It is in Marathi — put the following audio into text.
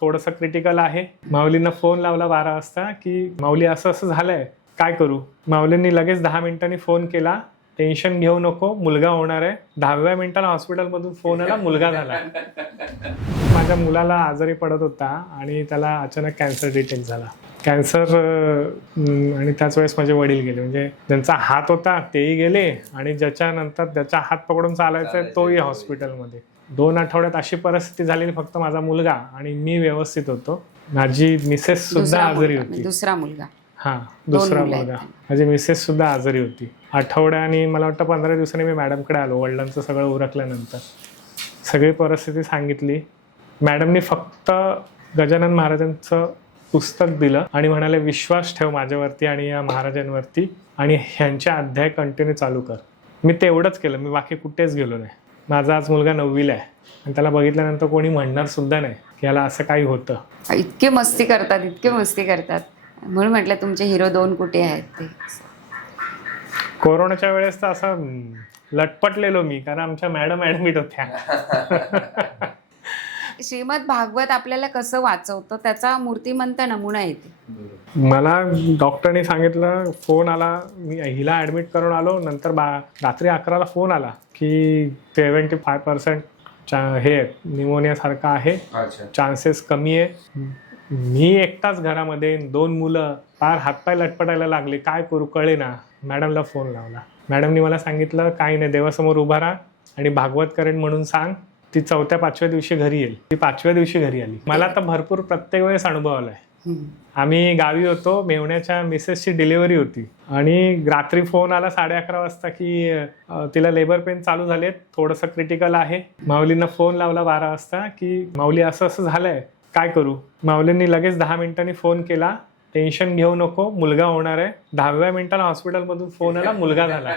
थोडंसं क्रिटिकल आहे. माऊलींना फोन लावला 12 वाजता की माऊली असं असं झालंय, काय करू? माऊलींनी लगेच 10 मिनिटांनी फोन केला, टेन्शन घेऊ नको, मुलगा होणार आहे. 10व्या मिनिटाला हॉस्पिटलमधून फोन आला, मुलगा झाला. माझ्या मुलाला आजारी पडत होता आणि त्याला अचानक कॅन्सर डिटेक्ट झाला. कॅन्सर आणि त्याच वेळेस माझे वडील गेले. म्हणजे ज्यांचा हात होता तेही गेले आणि ज्याच्यानंतर ज्याचा हात पकडून चालायचा तोही हॉस्पिटलमध्ये. 2 आठवड्यात अशी परिस्थिती झालेली, फक्त माझा मुलगा आणि मी व्यवस्थित होतो. माझी मिसेस सुद्धा आजारी होती. दुसरा मुलगा दुसरा मुलगा. माझी मिसेस सुद्धा आजारी होती. आठवड्यानी मला वाटतं 15 दिवसांनी मी मॅडमकडे आलो. वडिलांचं सगळं उरकल्यानंतर सगळी परिस्थिती सांगितली. मॅडमनी फक्त गजानन महाराजांचं पुस्तक दिलं आणि म्हणाले, विश्वास ठेव माझ्यावरती आणि या महाराजांवरती आणि ह्यांचे अध्याय कंटिन्यू चालू कर. मी तेवढंच केलं. मी बाकी कुठेच गेलो नाही. माझा आज मुलगा 9वीला आहे आणि त्याला बघितल्यानंतर कोणी म्हणणार सुद्धा नाही की याला असं काही होतं. इतके मस्ती करतात म्हणून म्हटलं तुमचे हिरो 2 कुठे आहेत ते. कोरोनाच्या वेळेस तर असं लटपटलेलो मी, कारण आमच्या मॅडम ॲडमिट होत्या. श्रीमद भागवत आपल्याला कसं वाचवतं त्याचा मूर्तिमंत नमुना येते. मला डॉक्टरने सांगितलं, फोन आला, मी हिला ॲडमिट करून आलो. नंतर रात्री 11ला फोन आला की 75% हे निमोनियासारखं आहे, चान्सेस कमी आहे. मी एकटाच घरामध्ये, 2 मुलं, फार हातपाय लटपटायला लागले. काय करू कळे ना. मॅडमला फोन लावला. मॅडमनी मला सांगितलं, काही नाही, देवासमोर उभा राहा आणि भागवत करेन म्हणून सांग. ती 4थ्या-5व्या दिवशी घरी येईल. ती 5व्या दिवशी घरी आली. मला तर भरपूर प्रत्येक वेळेस अनुभव आलाय. आम्ही गावी होतो, मेवण्याच्या मिसेसची डिलिव्हरी होती आणि रात्री फोन आला 11:30 वाजता की तिला लेबर पेन चालू झालेत, थोडंसं क्रिटिकल आहे. माऊलींना फोन लावला 12 वाजता की माऊली असं असं झालंय, काय करू? माऊलींनी लगेच 10 मिनिटांनी फोन केला, टेन्शन घेऊ नको, मुलगा होणार आहे. 10व्या मिनिटाला हॉस्पिटलमधून फोन आला, मुलगा झाला.